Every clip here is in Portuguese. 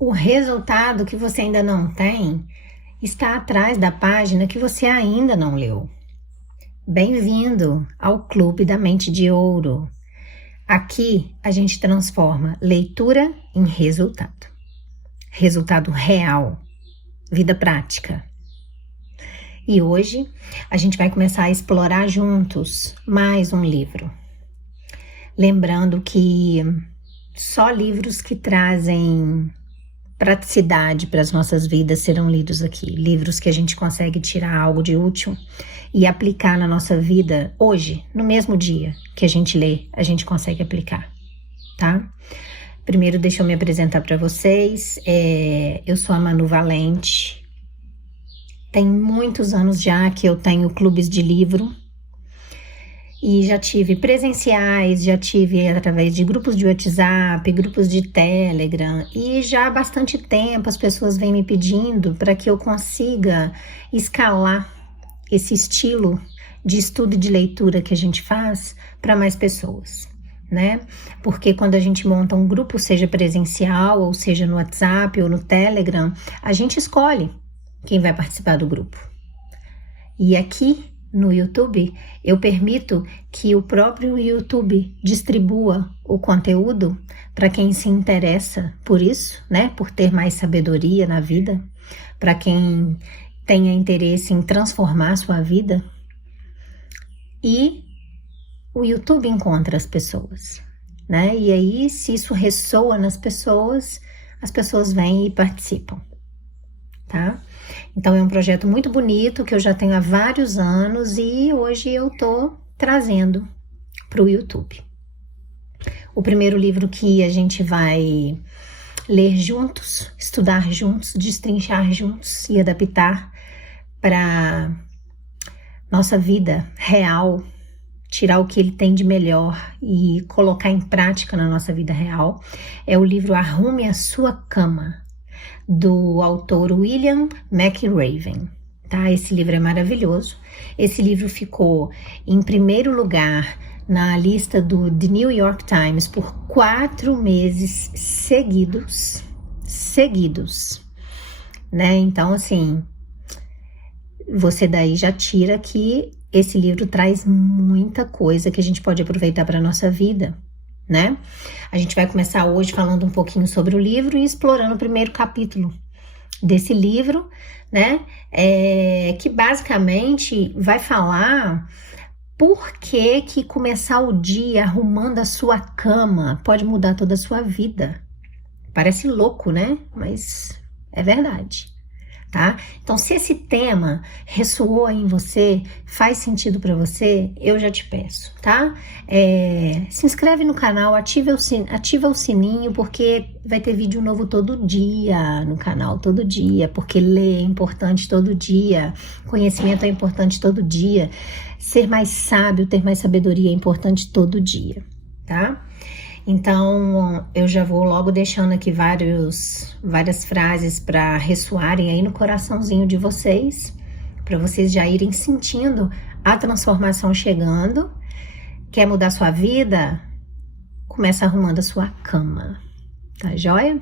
O resultado que você ainda não tem está atrás da página que você ainda não leu. Bem-vindo ao Clube da Mente de Ouro. Aqui a gente transforma leitura em resultado. Resultado real, vida prática. E hoje a gente vai começar a explorar juntos mais um livro. Lembrando que só livros que trazem praticidade para as nossas vidas serão lidos aqui. Livros que a gente consegue tirar algo de útil e aplicar na nossa vida hoje, no mesmo dia que a gente lê, a gente consegue aplicar, tá? Primeiro, deixa eu me apresentar para vocês. Eu sou a Manu Valente. Tem muitos anos já que eu tenho clubes de livro. E já tive presenciais, já tive através de grupos de WhatsApp, grupos de Telegram. E já há bastante tempo as pessoas vêm me pedindo para que eu consiga escalar esse estilo de estudo e de leitura que a gente faz para mais pessoas, né? Porque quando a gente monta um grupo, seja presencial, ou seja no WhatsApp ou no Telegram, a gente escolhe quem vai participar do grupo. E aqui no YouTube, eu permito que o próprio YouTube distribua o conteúdo para quem se interessa por isso, né? Por ter mais sabedoria na vida, para quem tenha interesse em transformar a sua vida. E o YouTube encontra as pessoas, né? E aí, se isso ressoa nas pessoas, as pessoas vêm e participam, tá? Então é um projeto muito bonito que eu já tenho há vários anos e hoje eu tô trazendo para o YouTube. O primeiro livro que a gente vai ler juntos, estudar juntos, destrinchar juntos e adaptar para nossa vida real, tirar o que ele tem de melhor e colocar em prática na nossa vida real, é o livro Arrume a Sua Cama, do autor William McRaven, tá? Esse livro é maravilhoso. Esse livro ficou em primeiro lugar na lista do The New York Times por 4 meses seguidos, né? Então, assim, você daí já tira que esse livro traz muita coisa que a gente pode aproveitar para a nossa vida, né? A gente vai começar hoje falando um pouquinho sobre o livro e explorando o primeiro capítulo desse livro, né? Que basicamente vai falar por que começar o dia arrumando a sua cama pode mudar toda a sua vida. Parece louco, né? Mas é verdade. Tá? Então, se esse tema ressoou aí em você, faz sentido para você, eu já te peço, tá? Se inscreve no canal, ativa o sininho, porque vai ter vídeo novo todo dia no canal, todo dia, porque ler é importante todo dia, conhecimento é importante todo dia, ser mais sábio, ter mais sabedoria é importante todo dia, tá? Então, eu já vou logo deixando aqui várias frases para ressoarem aí no coraçãozinho de vocês, para vocês já irem sentindo a transformação chegando. Quer mudar sua vida? Começa arrumando a sua cama, tá joia?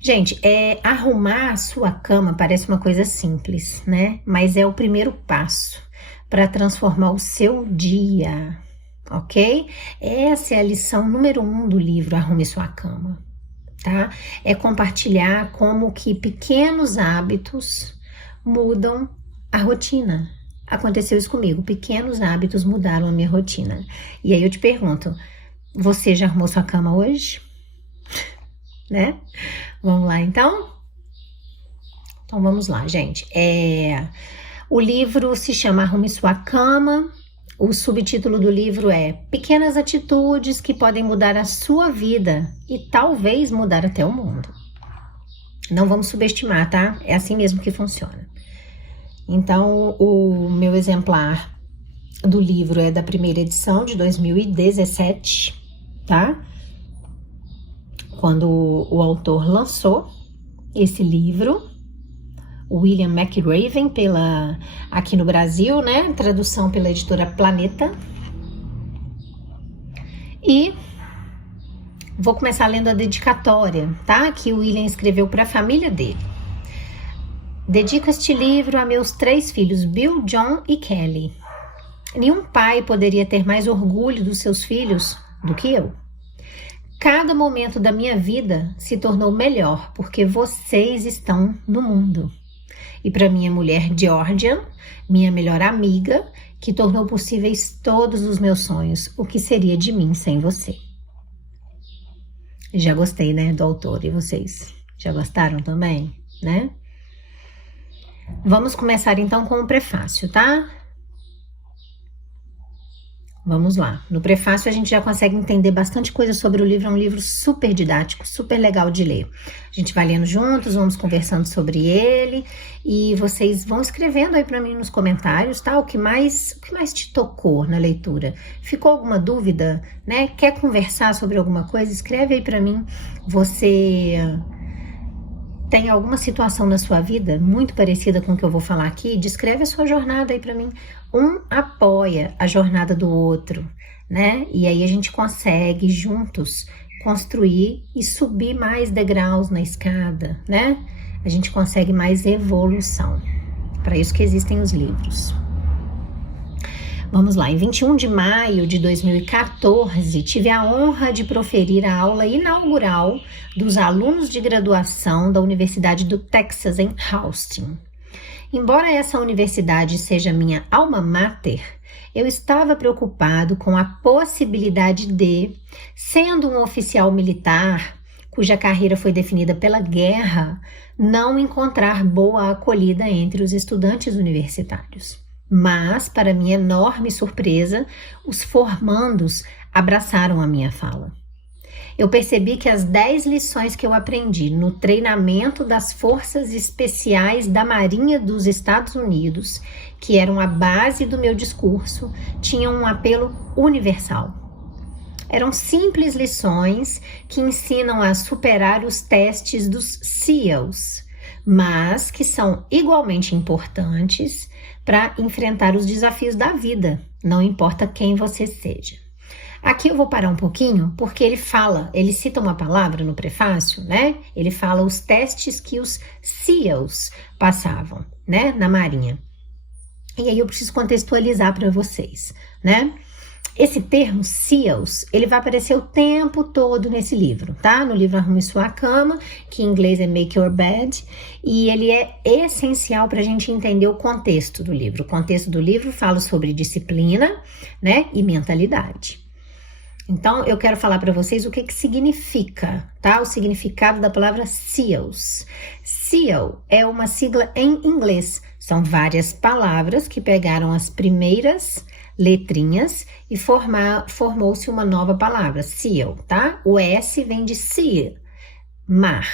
Gente, arrumar a sua cama parece uma coisa simples, né? Mas é o primeiro passo para transformar o seu dia, ok? Essa é a lição número 1 do livro Arrume Sua Cama, tá? É compartilhar como que pequenos hábitos mudam a rotina. Aconteceu isso comigo, pequenos hábitos mudaram a minha rotina. E aí eu te pergunto, você já arrumou sua cama hoje? Né? Vamos lá então? Então vamos lá, gente. O livro se chama Arrume Sua Cama. O subtítulo do livro é Pequenas Atitudes que podem mudar a sua vida e talvez mudar até o mundo. Não vamos subestimar, tá? É assim mesmo que funciona. Então, o meu exemplar do livro é da primeira edição de 2017, tá? Quando o autor lançou esse livro, William McRaven, aqui no Brasil, né? Tradução pela editora Planeta. E vou começar lendo a dedicatória, tá? Que o William escreveu para a família dele. Dedico este livro a meus 3 filhos, Bill, John e Kelly. Nenhum pai poderia ter mais orgulho dos seus filhos do que eu. Cada momento da minha vida se tornou melhor porque vocês estão no mundo. E para minha mulher Georgia, minha melhor amiga, que tornou possíveis todos os meus sonhos, o que seria de mim sem você? Já gostei, né, do autor, e vocês? Já gostaram também, né? Vamos começar então com o prefácio, tá? Vamos lá. No prefácio a gente já consegue entender bastante coisa sobre o livro. É um livro super didático, super legal de ler. A gente vai lendo juntos, vamos conversando sobre ele e vocês vão escrevendo aí para mim nos comentários, tá? O que mais te tocou na leitura? Ficou alguma dúvida, né? Quer conversar sobre alguma coisa? Escreve aí para mim. Você tem alguma situação na sua vida muito parecida com o que eu vou falar aqui? Descreve a sua jornada aí para mim. Um apoia a jornada do outro, né? E aí a gente consegue juntos construir e subir mais degraus na escada, né? A gente consegue mais evolução. Para isso que existem os livros. Vamos lá, em 21 de maio de 2014, tive a honra de proferir a aula inaugural dos alunos de graduação da Universidade do Texas, em Austin. Embora essa universidade seja minha alma mater, eu estava preocupado com a possibilidade de, sendo um oficial militar, cuja carreira foi definida pela guerra, não encontrar boa acolhida entre os estudantes universitários. Mas, para minha enorme surpresa, os formandos abraçaram a minha fala. Eu percebi que as 10 lições que eu aprendi no treinamento das Forças Especiais da Marinha dos Estados Unidos, que eram a base do meu discurso, tinham um apelo universal. Eram simples lições que ensinam a superar os testes dos SEALs, mas que são igualmente importantes para enfrentar os desafios da vida, não importa quem você seja. Aqui eu vou parar um pouquinho, porque ele cita uma palavra no prefácio, né? Ele fala os testes que os SEALs passavam, né, na Marinha. E aí eu preciso contextualizar para vocês, né? Esse termo SEALs, ele vai aparecer o tempo todo nesse livro, tá? No livro Arrume Sua Cama, que em inglês é Make Your Bed, e ele é essencial para a gente entender o contexto do livro. O contexto do livro fala sobre disciplina, né, e mentalidade. Então, eu quero falar para vocês o que significa, tá? O significado da palavra SEALs. SEAL é uma sigla em inglês. São várias palavras que pegaram as primeiras letrinhas e formou-se uma nova palavra, SEAL, tá? O S vem de sea, mar.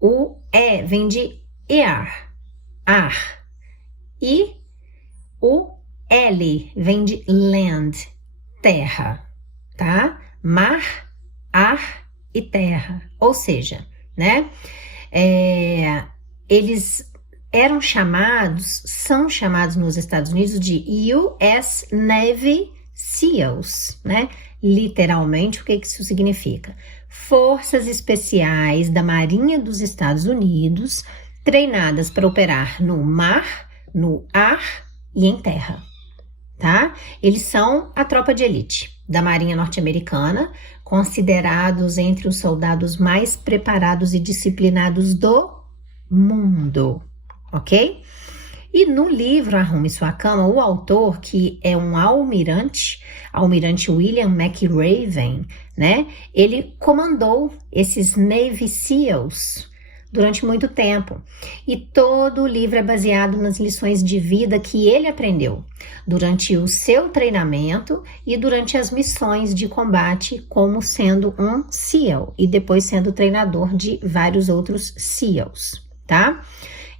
O E vem de air, ar. E o L vem de land, terra, tá? Mar, ar e terra. Ou seja, né? Eles são chamados nos Estados Unidos de US Navy SEALs, né? Literalmente, o que isso significa? Forças Especiais da Marinha dos Estados Unidos, treinadas para operar no mar, no ar e em terra, tá? Eles são a tropa de elite da Marinha norte-americana, considerados entre os soldados mais preparados e disciplinados do mundo. Ok? E no livro Arrume Sua Cama, o autor, que é um almirante William McRaven, né? Ele comandou esses Navy SEALs durante muito tempo. E todo o livro é baseado nas lições de vida que ele aprendeu durante o seu treinamento e durante as missões de combate, como sendo um SEAL e depois sendo treinador de vários outros SEALs, tá?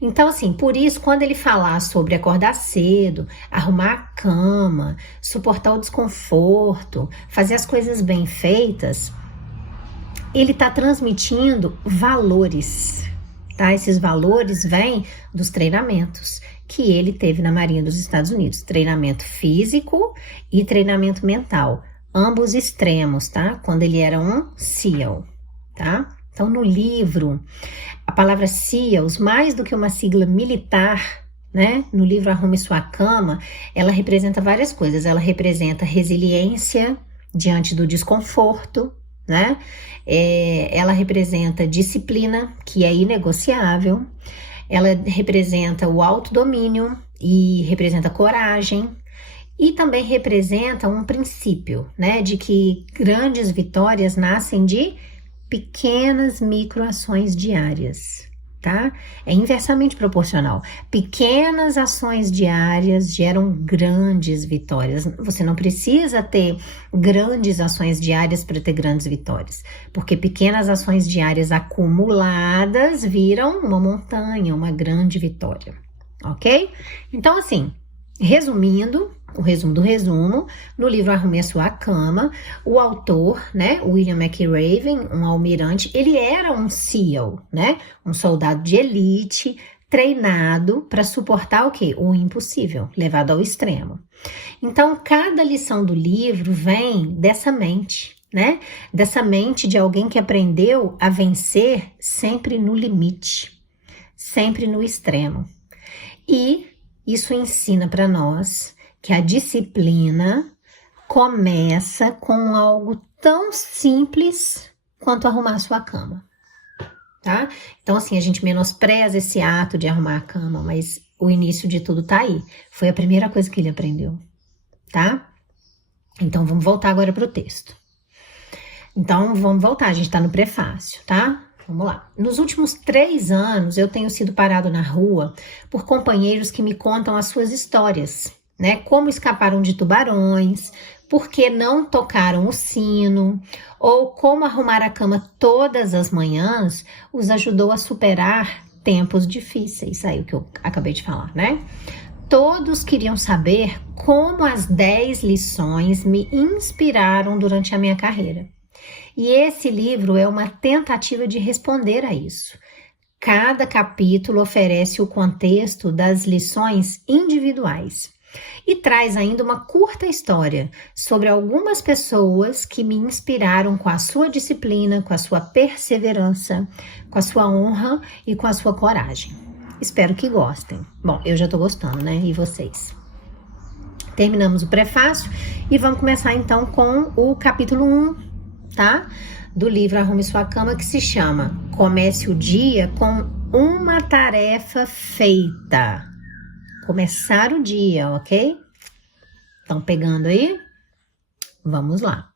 Então, assim, por isso, quando ele falar sobre acordar cedo, arrumar a cama, suportar o desconforto, fazer as coisas bem feitas, ele está transmitindo valores, tá? Esses valores vêm dos treinamentos que ele teve na Marinha dos Estados Unidos. Treinamento físico e treinamento mental. ambos extremos, tá? Quando ele era um SEAL, tá? Então, no livro, a palavra SEALs, mais do que uma sigla militar, né? No livro Arrume Sua Cama, ela representa várias coisas. Ela representa resiliência diante do desconforto, né? Ela representa disciplina, que é inegociável. Ela representa o autodomínio e representa coragem. E também representa um princípio, né? De que grandes vitórias nascem de pequenas microações diárias, tá? É inversamente proporcional. Pequenas ações diárias geram grandes vitórias. Você não precisa ter grandes ações diárias para ter grandes vitórias, porque pequenas ações diárias acumuladas viram uma montanha, uma grande vitória, ok? Então, assim, resumindo, o resumo do resumo, no livro Arrume a Sua Cama, o autor, né, William McRaven, um almirante, ele era um SEAL, né, um soldado de elite, treinado para suportar o quê? O impossível, levado ao extremo. Então, cada lição do livro vem dessa mente, né, dessa mente de alguém que aprendeu a vencer sempre no limite, sempre no extremo. E isso ensina para nós que a disciplina começa com algo tão simples quanto arrumar a sua cama, tá? Então, assim, a gente menospreza esse ato de arrumar a cama, mas o início de tudo tá aí. Foi a primeira coisa que ele aprendeu, tá? Então, vamos voltar agora pro texto. Então, vamos voltar, a gente tá no prefácio, tá? Vamos lá. Nos últimos 3 anos, eu tenho sido parado na rua por companheiros que me contam as suas histórias, né? Como escaparam de tubarões, por que não tocaram o sino, ou como arrumar a cama todas as manhãs os ajudou a superar tempos difíceis. Aí o que eu acabei de falar, né? Todos queriam saber como as 10 lições me inspiraram durante a minha carreira. E esse livro é uma tentativa de responder a isso. Cada capítulo oferece o contexto das lições individuais e traz ainda uma curta história sobre algumas pessoas que me inspiraram com a sua disciplina, com a sua perseverança, com a sua honra e com a sua coragem. Espero que gostem. Bom, eu já tô gostando, né? E vocês? Terminamos o prefácio e vamos começar então com o capítulo 1, tá? Do livro Arrume Sua Cama, que se chama Comece o Dia com uma Tarefa Feita. Começar o dia, ok? Estão pegando aí? Vamos lá.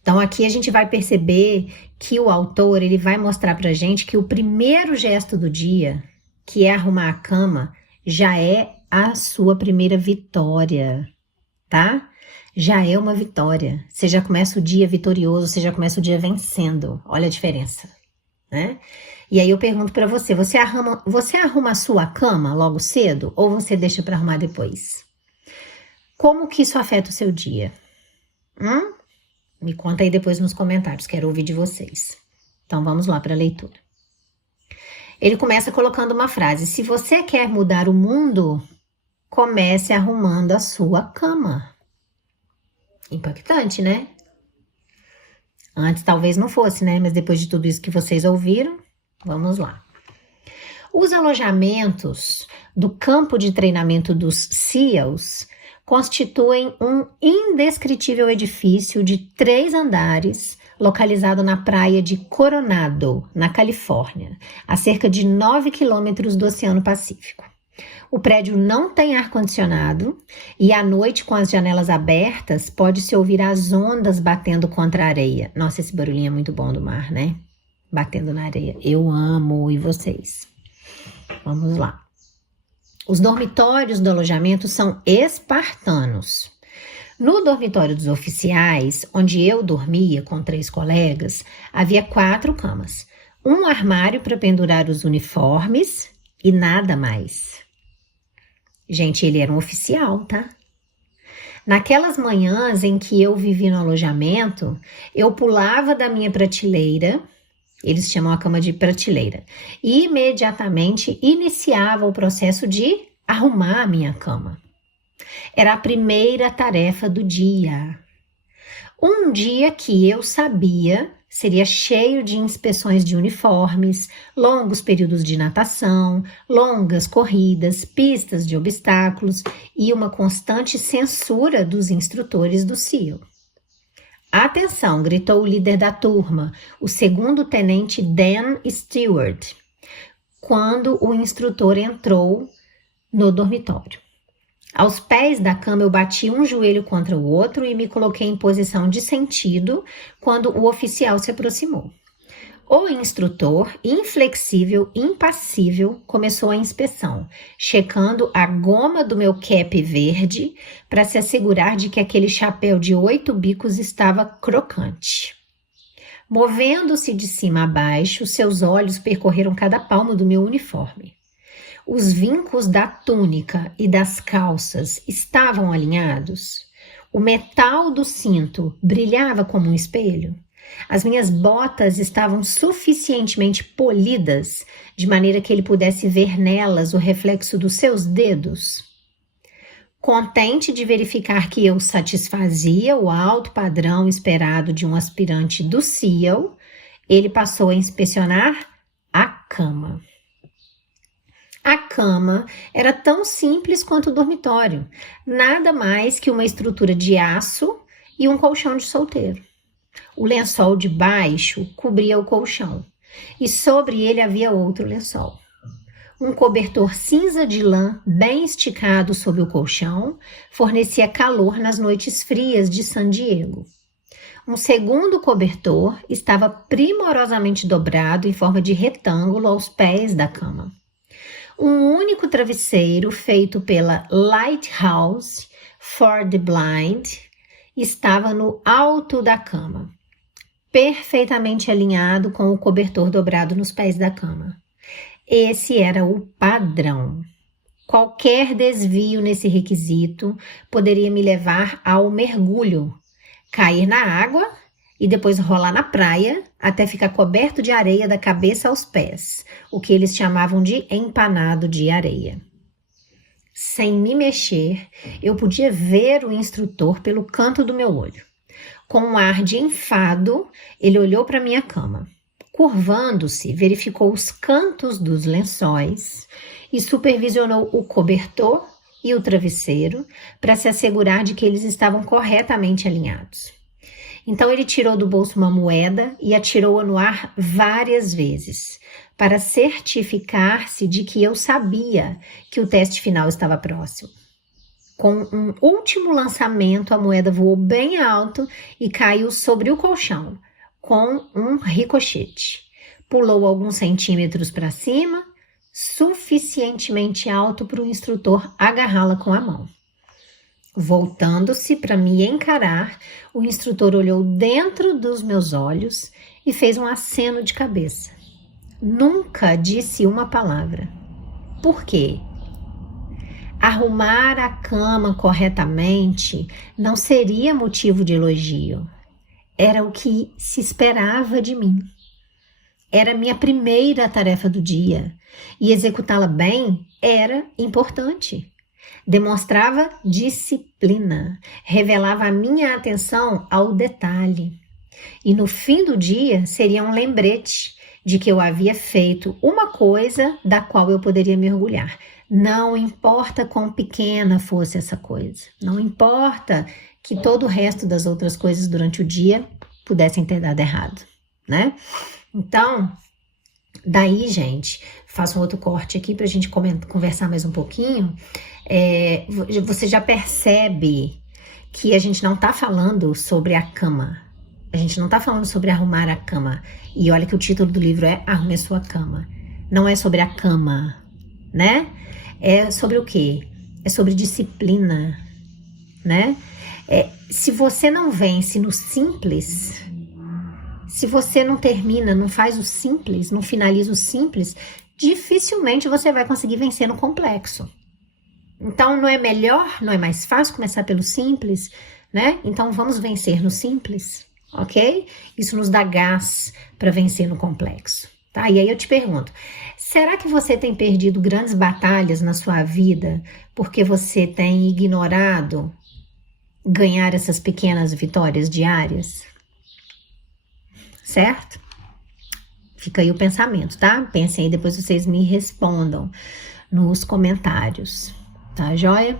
Então, aqui a gente vai perceber que o autor, ele vai mostrar pra gente que o primeiro gesto do dia, que é arrumar a cama, já é a sua primeira vitória, tá? Já é uma vitória. Você já começa o dia vitorioso, você já começa o dia vencendo. Olha a diferença, né? E aí eu pergunto pra você, você arruma a sua cama logo cedo ou você deixa pra arrumar depois? Como que isso afeta o seu dia? Me conta aí depois nos comentários, quero ouvir de vocês. Então vamos lá para a leitura. Ele começa colocando uma frase: se você quer mudar o mundo, comece arrumando a sua cama. Impactante, né? Antes talvez não fosse, né? Mas depois de tudo isso que vocês ouviram, vamos lá. Os alojamentos do campo de treinamento dos SEALs constituem um indescritível edifício de 3 andares, localizado na praia de Coronado, na Califórnia, a cerca de 9 quilômetros do Oceano Pacífico. O prédio não tem ar-condicionado e à noite, com as janelas abertas, pode-se ouvir as ondas batendo contra a areia. Nossa, esse barulhinho é muito bom do mar, né? Batendo na areia. Eu amo, e vocês? Vamos lá. Os dormitórios do alojamento são espartanos. No dormitório dos oficiais, onde eu dormia com 3 colegas, havia 4 camas, um armário para pendurar os uniformes e nada mais. Gente, ele era um oficial, tá? Naquelas manhãs em que eu vivi no alojamento, eu pulava da minha prateleira, eles chamam a cama de prateleira, e imediatamente iniciava o processo de arrumar a minha cama. Era a primeira tarefa do dia. Um dia que eu sabia seria cheio de inspeções de uniformes, longos períodos de natação, longas corridas, pistas de obstáculos e uma constante censura dos instrutores do SEAL. Atenção, gritou o líder da turma, o segundo tenente Dan Stewart, quando o instrutor entrou no dormitório. Aos pés da cama eu bati um joelho contra o outro e me coloquei em posição de sentido quando o oficial se aproximou. O instrutor, inflexível, impassível, começou a inspeção, checando a goma do meu cap verde para se assegurar de que aquele chapéu de 8 bicos estava crocante. Movendo-se de cima a baixo, seus olhos percorreram cada palmo do meu uniforme. Os vincos da túnica e das calças estavam alinhados? O metal do cinto brilhava como um espelho? As minhas botas estavam suficientemente polidas de maneira que ele pudesse ver nelas o reflexo dos seus dedos? Contente de verificar que eu satisfazia o alto padrão esperado de um aspirante do SEAL, ele passou a inspecionar a cama. A cama era tão simples quanto o dormitório, nada mais que uma estrutura de aço e um colchão de solteiro. O lençol de baixo cobria o colchão e sobre ele havia outro lençol. Um cobertor cinza de lã bem esticado sob o colchão fornecia calor nas noites frias de San Diego. Um segundo cobertor estava primorosamente dobrado em forma de retângulo aos pés da cama. Um único travesseiro feito pela Lighthouse for the Blind estava no alto da cama, perfeitamente alinhado com o cobertor dobrado nos pés da cama. Esse era o padrão. Qualquer desvio nesse requisito poderia me levar ao mergulho, cair na água e depois rolar na praia até ficar coberto de areia da cabeça aos pés, o que eles chamavam de empanado de areia. Sem me mexer, eu podia ver o instrutor pelo canto do meu olho. Com um ar de enfado, ele olhou para minha cama. Curvando-se, verificou os cantos dos lençóis e supervisionou o cobertor e o travesseiro para se assegurar de que eles estavam corretamente alinhados. Então ele tirou do bolso uma moeda e atirou-a no ar várias vezes, para certificar-se de que eu sabia que o teste final estava próximo. Com um último lançamento, a moeda voou bem alto e caiu sobre o colchão, com um ricochete. Pulou alguns centímetros para cima, suficientemente alto para o instrutor agarrá-la com a mão. Voltando-se para me encarar, o instrutor olhou dentro dos meus olhos e fez um aceno de cabeça. Nunca disse uma palavra. Por quê? Arrumar a cama corretamente não seria motivo de elogio. Era o que se esperava de mim. Era minha primeira tarefa do dia e executá-la bem era importante. Demonstrava disciplina, revelava a minha atenção ao detalhe. E no fim do dia seria um lembrete de que eu havia feito uma coisa da qual eu poderia me orgulhar. Não importa quão pequena fosse essa coisa, não importa que todo o resto das outras coisas durante o dia pudessem ter dado errado, né? Então, daí, gente, faço um outro corte aqui para a gente conversar mais um pouquinho. Você já percebe que a gente não está falando sobre a cama. A gente não está falando sobre arrumar a cama. E olha que o título do livro é Arrume a Sua Cama. Não é sobre a cama, né? É sobre o quê? É sobre disciplina, né? Se você não vence no simples, se você não termina, não faz o simples, não finaliza o simples, dificilmente você vai conseguir vencer no complexo. Então, não é melhor, não é mais fácil começar pelo simples, né? Então, vamos vencer no simples, ok? Isso nos dá gás para vencer no complexo. Tá? E aí eu te pergunto, será que você tem perdido grandes batalhas na sua vida porque você tem ignorado ganhar essas pequenas vitórias diárias? Certo? Fica aí o pensamento, tá? Pensem aí, depois vocês me respondam nos comentários, tá joia?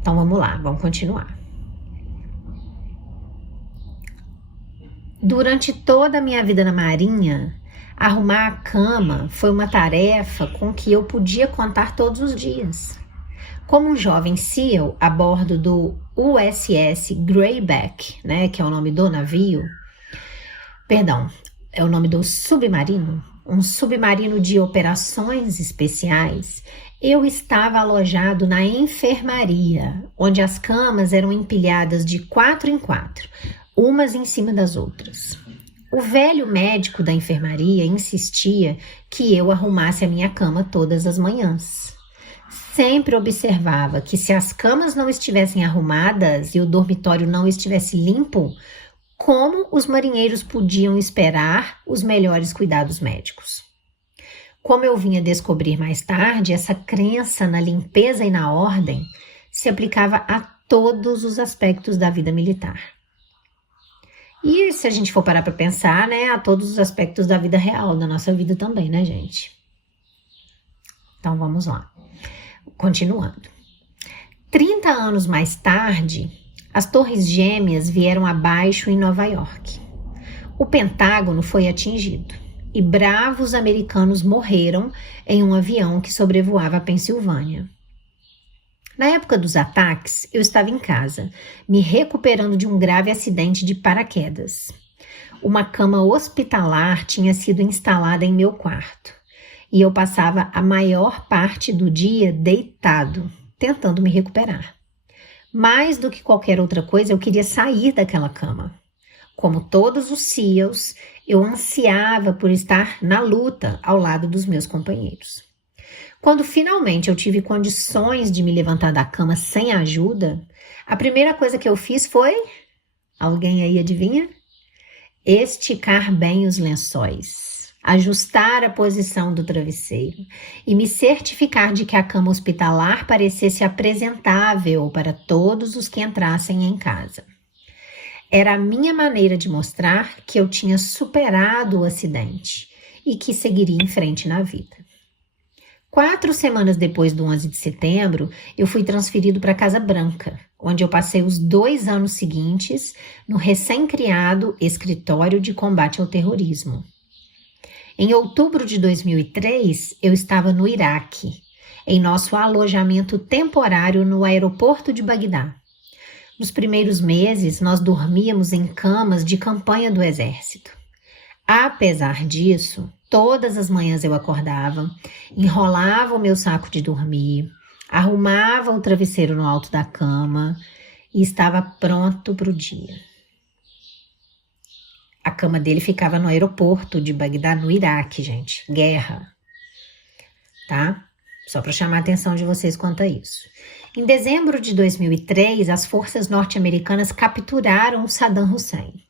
Então vamos lá, vamos continuar. Durante toda a minha vida na Marinha, arrumar a cama foi uma tarefa com que eu podia contar todos os dias. Como um jovem SEAL a bordo do USS Greyback, né, que é o nome do navio, perdão, é o nome do submarino, um submarino de operações especiais, eu estava alojado na enfermaria, onde as camas eram empilhadas de 4 em 4, umas em cima das outras. O velho médico da enfermaria insistia que eu arrumasse a minha cama todas as manhãs. Sempre observava que se as camas não estivessem arrumadas e o dormitório não estivesse limpo, como os marinheiros podiam esperar os melhores cuidados médicos? Como eu vinha descobrir mais tarde, essa crença na limpeza e na ordem se aplicava a todos os aspectos da vida militar. E se a gente for parar para pensar, né, a todos os aspectos da vida real, da nossa vida também, né, gente? Então, vamos lá. Continuando. 30 anos mais tarde, as Torres Gêmeas vieram abaixo em Nova York. O Pentágono foi atingido e bravos americanos morreram em um avião que sobrevoava a Pensilvânia. Na época dos ataques, eu estava em casa, me recuperando de um grave acidente de paraquedas. Uma cama hospitalar tinha sido instalada em meu quarto e eu passava a maior parte do dia deitado, tentando me recuperar. Mais do que qualquer outra coisa, eu queria sair daquela cama. Como todos os SEALs, eu ansiava por estar na luta ao lado dos meus companheiros. Quando finalmente eu tive condições de me levantar da cama sem ajuda, a primeira coisa que eu fiz foi, alguém aí adivinha? Esticar bem os lençóis, ajustar a posição do travesseiro e me certificar de que a cama hospitalar parecesse apresentável para todos os que entrassem em casa. Era a minha maneira de mostrar que eu tinha superado o acidente e que seguiria em frente na vida. 4 semanas depois do 11 de setembro, eu fui transferido para a Casa Branca, onde eu passei os 2 anos seguintes no recém-criado Escritório de Combate ao Terrorismo. Em outubro de 2003, eu estava no Iraque, em nosso alojamento temporário no aeroporto de Bagdá. Nos primeiros meses, nós dormíamos em camas de campanha do exército. Apesar disso, todas as manhãs eu acordava, enrolava o meu saco de dormir, arrumava o travesseiro no alto da cama e estava pronto para o dia. A cama dele ficava no aeroporto de Bagdá, no Iraque, gente. Guerra. Tá? Só para chamar a atenção de vocês quanto a isso. Em dezembro de 2003, as forças norte-americanas capturaram Saddam Hussein.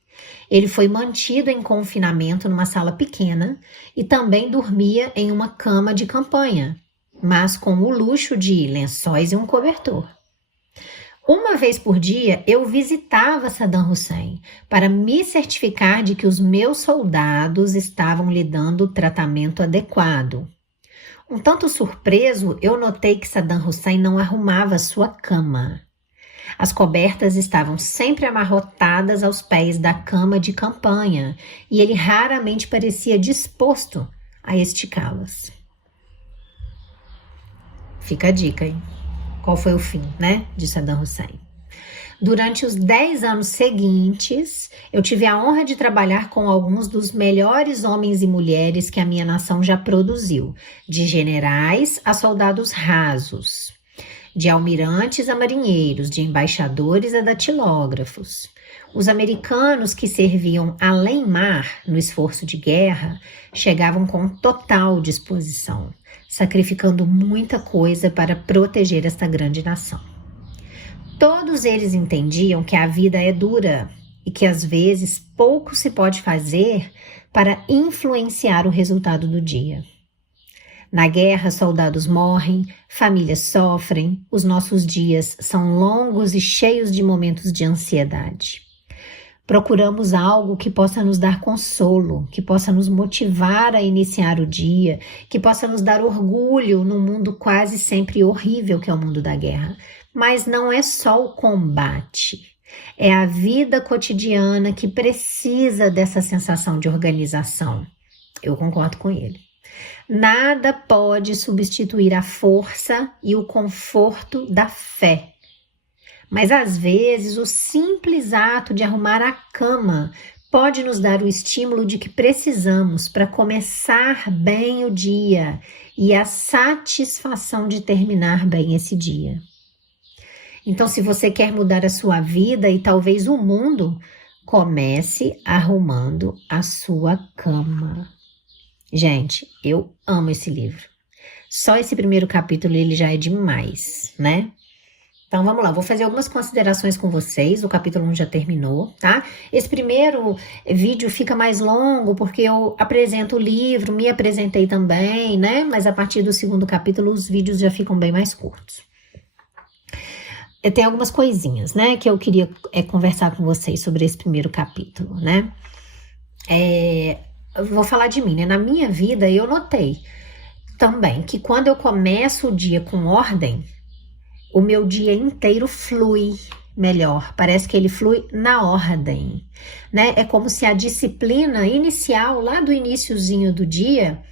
Ele foi mantido em confinamento numa sala pequena e também dormia em uma cama de campanha, mas com o luxo de lençóis e um cobertor. Uma vez por dia, eu visitava Saddam Hussein para me certificar de que os meus soldados estavam lhe dando tratamento adequado. Um tanto surpreso, eu notei que Saddam Hussein não arrumava sua cama. As cobertas estavam sempre amarrotadas aos pés da cama de campanha e ele raramente parecia disposto a esticá-las. Fica a dica, hein? Qual foi o fim, né, de Saddam Hussein? Durante os 10 anos seguintes, eu tive a honra de trabalhar com alguns dos melhores homens e mulheres que a minha nação já produziu, de generais a soldados rasos, de almirantes a marinheiros, de embaixadores a datilógrafos. Os americanos que serviam além-mar no esforço de guerra chegavam com total disposição, sacrificando muita coisa para proteger esta grande nação. Todos eles entendiam que a vida é dura e que às vezes pouco se pode fazer para influenciar o resultado do dia. Na guerra, soldados morrem, famílias sofrem, os nossos dias são longos e cheios de momentos de ansiedade. Procuramos algo que possa nos dar consolo, que possa nos motivar a iniciar o dia, que possa nos dar orgulho num mundo quase sempre horrível que é o mundo da guerra. Mas não é só o combate, é a vida cotidiana que precisa dessa sensação de organização. Eu concordo com ele. Nada pode substituir a força e o conforto da fé. Mas às vezes o simples ato de arrumar a cama pode nos dar o estímulo de que precisamos para começar bem o dia e a satisfação de terminar bem esse dia. Então, se você quer mudar a sua vida e talvez o mundo, comece arrumando a sua cama. Gente, eu amo esse livro. Só esse primeiro capítulo ele já é demais, né? Então vamos lá, vou fazer algumas considerações com vocês. O capítulo 1 já terminou, tá? Esse primeiro vídeo fica mais longo porque eu apresento o livro, me apresentei também, né? Mas a partir do segundo capítulo os vídeos já ficam bem mais curtos. Tem algumas coisinhas, né? Que eu queria conversar com vocês sobre esse primeiro capítulo, né? Eu vou falar de mim, né? Na minha vida, eu notei também que quando eu começo o dia com ordem, o meu dia inteiro flui melhor. Parece que ele flui na ordem, né? É como se a disciplina inicial, lá do iniciozinho do dia,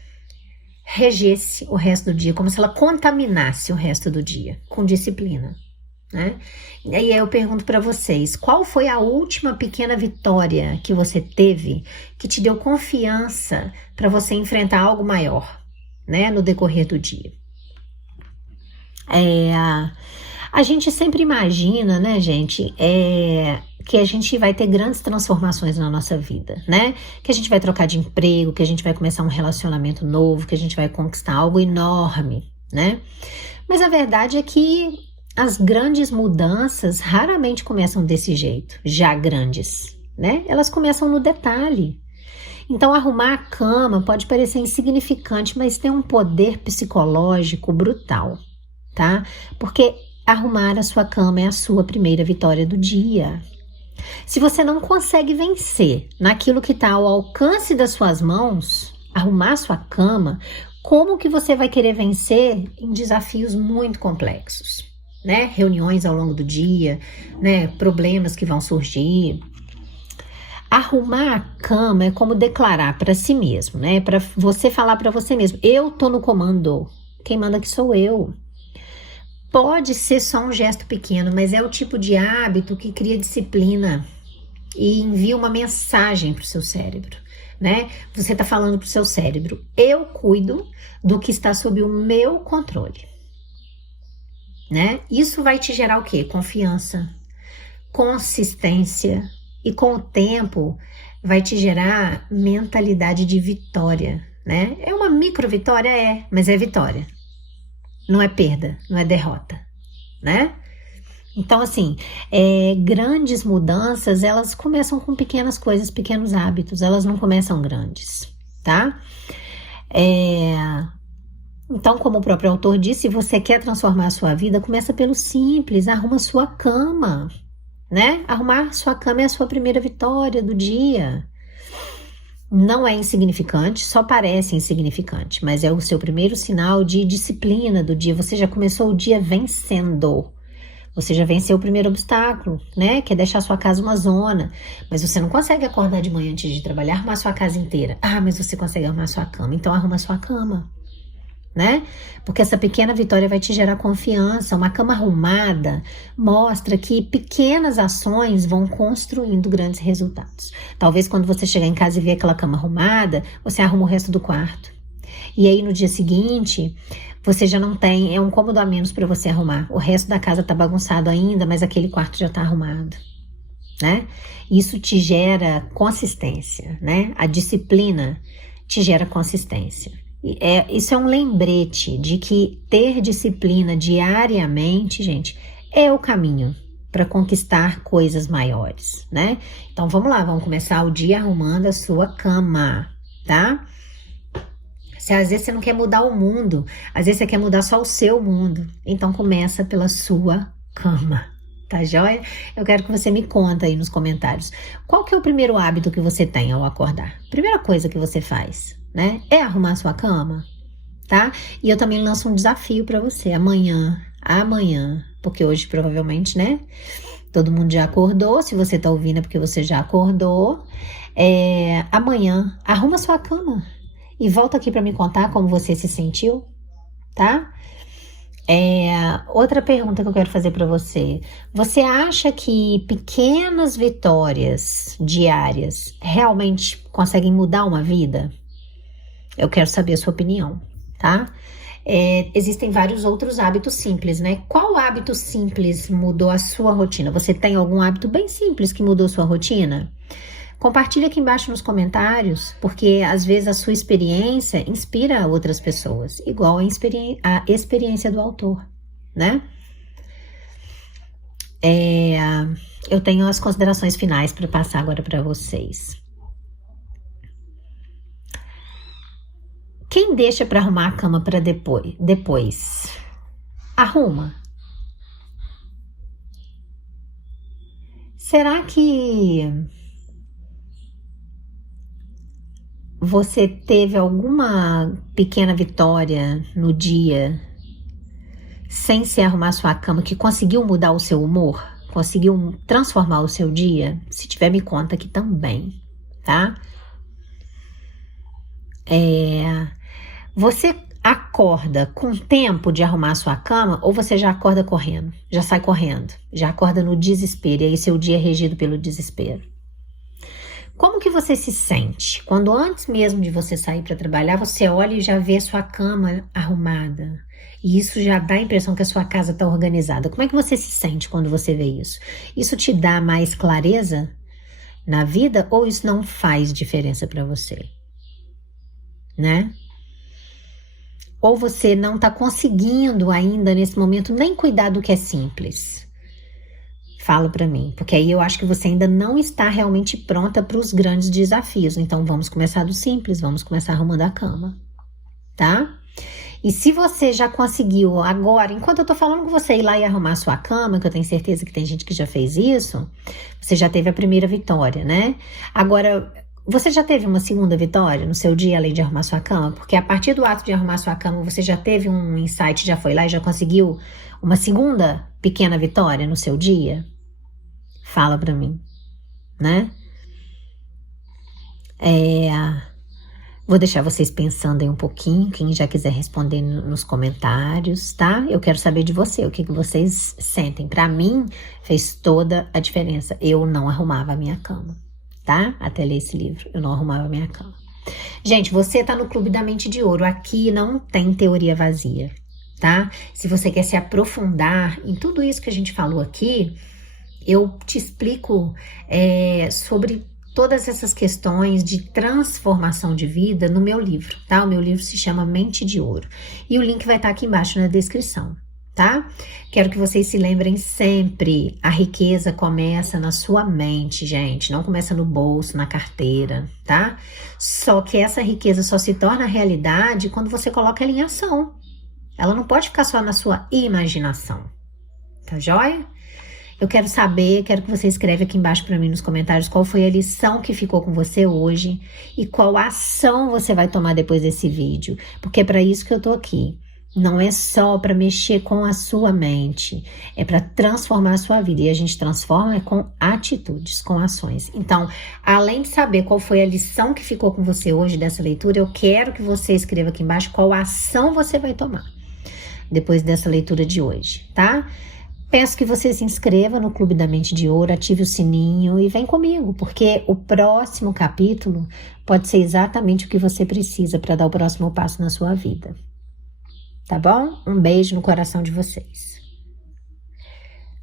regesse o resto do dia, como se ela contaminasse o resto do dia com disciplina, né? E aí eu pergunto para vocês, qual foi a última pequena vitória que você teve que te deu confiança para você enfrentar algo maior, né, no decorrer do dia? A gente sempre imagina, né, gente, que a gente vai ter grandes transformações na nossa vida, né? Que a gente vai trocar de emprego, que a gente vai começar um relacionamento novo, que a gente vai conquistar algo enorme, né? Mas a verdade é que as grandes mudanças raramente começam desse jeito, já grandes, né? Elas começam no detalhe. Então, arrumar a cama pode parecer insignificante, mas tem um poder psicológico brutal, tá? Porque arrumar a sua cama é a sua primeira vitória do dia. Se você não consegue vencer naquilo que está ao alcance das suas mãos, arrumar a sua cama, como que você vai querer vencer em desafios muito complexos? Né? Reuniões ao longo do dia, né? Problemas que vão surgir. Arrumar a cama é como declarar para si mesmo, né? Para você falar para você mesmo, eu tô no comando, quem manda aqui sou eu. Pode ser só um gesto pequeno, mas é o tipo de hábito que cria disciplina e envia uma mensagem para o seu cérebro, né? Você está falando para o seu cérebro, eu cuido do que está sob o meu controle. Né? Isso vai te gerar o quê? Confiança, consistência e com o tempo vai te gerar mentalidade de vitória, né? É uma micro vitória, mas é vitória. Não é perda, não é derrota, né? Então, assim, grandes mudanças, elas começam com pequenas coisas, pequenos hábitos, elas não começam grandes, tá? Então, como o próprio autor disse, se você quer transformar a sua vida, começa pelo simples, arruma sua cama, né? Arrumar sua cama é a sua primeira vitória do dia. Não é insignificante, só parece insignificante, mas é o seu primeiro sinal de disciplina do dia. Você já começou o dia vencendo. Você já venceu o primeiro obstáculo, né? Que é deixar sua casa uma zona. Mas você não consegue acordar de manhã antes de trabalhar, arrumar sua casa inteira. Ah, mas você consegue arrumar sua cama, então arruma sua cama. Né? Porque essa pequena vitória vai te gerar confiança. Uma cama arrumada mostra que pequenas ações vão construindo grandes resultados. Talvez quando você chegar em casa e ver aquela cama arrumada, você arruma o resto do quarto. E aí no dia seguinte, você já não tem, é um cômodo a menos para você arrumar. O resto da casa tá bagunçado ainda, mas aquele quarto já tá arrumado, né? Isso te gera consistência, né? A disciplina te gera consistência. Isso é um lembrete de que ter disciplina diariamente, gente, é o caminho para conquistar coisas maiores, né? Então vamos lá, vamos começar o dia arrumando a sua cama, tá? Se às vezes você não quer mudar o mundo, às vezes você quer mudar só o seu mundo, então começa pela sua cama, tá joia? Eu quero que você me conta aí nos comentários, qual que é o primeiro hábito que você tem ao acordar? Primeira coisa que você faz, né? É arrumar a sua cama, tá? E eu também lanço um desafio para você, amanhã, porque hoje provavelmente, né? Todo mundo já acordou, se você tá ouvindo é porque você já acordou. Amanhã, arruma sua cama e volta aqui para me contar como você se sentiu, tá? Outra pergunta que eu quero fazer para você. Você acha que pequenas vitórias diárias realmente conseguem mudar uma vida? Eu quero saber a sua opinião, tá? Existem vários outros hábitos simples, né? Qual hábito simples mudou a sua rotina? Você tem algum hábito bem simples que mudou a sua rotina? Compartilha aqui embaixo nos comentários, porque às vezes a sua experiência inspira outras pessoas, igual a experiência do autor, né? Eu tenho as considerações finais para passar agora para vocês. Quem deixa para arrumar a cama para depois? Arruma. Será que você teve alguma pequena vitória no dia sem se arrumar sua cama que conseguiu mudar o seu humor? Conseguiu transformar o seu dia? Se tiver, me conta aqui também, tá? Você acorda com tempo de arrumar a sua cama ou você já acorda correndo? Já sai correndo? Já acorda no desespero e aí seu dia é regido pelo desespero? Como que você se sente quando antes mesmo de você sair para trabalhar, você olha e já vê a sua cama arrumada? E isso já dá a impressão que a sua casa está organizada. Como é que você se sente quando você vê isso? Isso te dá mais clareza na vida ou isso não faz diferença para você? Né? Ou você não está conseguindo ainda nesse momento nem cuidar do que é simples? Fala para mim, porque aí eu acho que você ainda não está realmente pronta para os grandes desafios. Então vamos começar do simples, vamos começar arrumando a cama, tá? E se você já conseguiu agora, enquanto eu tô falando com você ir lá e arrumar a sua cama, que eu tenho certeza que tem gente que já fez isso, você já teve a primeira vitória, né? Agora, você já teve uma segunda vitória no seu dia, além de arrumar sua cama? Porque a partir do ato de arrumar sua cama, você já teve um insight, já foi lá e já conseguiu uma segunda pequena vitória no seu dia? Fala pra mim, né? Vou deixar vocês pensando aí um pouquinho, quem já quiser responder nos comentários, tá? Eu quero saber de você, o que vocês sentem. Pra mim, fez toda a diferença. Eu não arrumava a minha cama, tá? Até ler esse livro, eu não arrumava a minha cama. Gente, você tá no Clube da Mente de Ouro. Aqui não tem teoria vazia, tá? Se você quer se aprofundar em tudo isso que a gente falou aqui, eu te explico sobre todas essas questões de transformação de vida no meu livro, tá? O meu livro se chama Mente de Ouro. E o link vai estar aqui embaixo na descrição, tá? Quero que vocês se lembrem sempre, a riqueza começa na sua mente, gente. Não começa no bolso, na carteira, tá? Só que essa riqueza só se torna realidade quando você coloca ela em ação. Ela não pode ficar só na sua imaginação, tá joia? Eu quero saber, quero que você escreva aqui embaixo para mim nos comentários qual foi a lição que ficou com você hoje e qual ação você vai tomar depois desse vídeo, porque é para isso que eu tô aqui. Não é só para mexer com a sua mente, é para transformar a sua vida. E a gente transforma com atitudes, com ações. Então, além de saber qual foi a lição que ficou com você hoje dessa leitura, eu quero que você escreva aqui embaixo qual ação você vai tomar depois dessa leitura de hoje, tá? Peço que você se inscreva no Clube da Mente de Ouro, ative o sininho e vem comigo, porque o próximo capítulo pode ser exatamente o que você precisa para dar o próximo passo na sua vida. Tá bom? Um beijo no coração de vocês.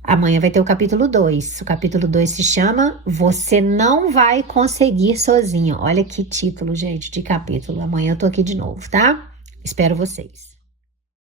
Amanhã vai ter o capítulo 2. O capítulo 2 se chama Você Não Vai Conseguir Sozinho. Olha que título, gente, de capítulo. Amanhã eu tô aqui de novo, tá? Espero vocês.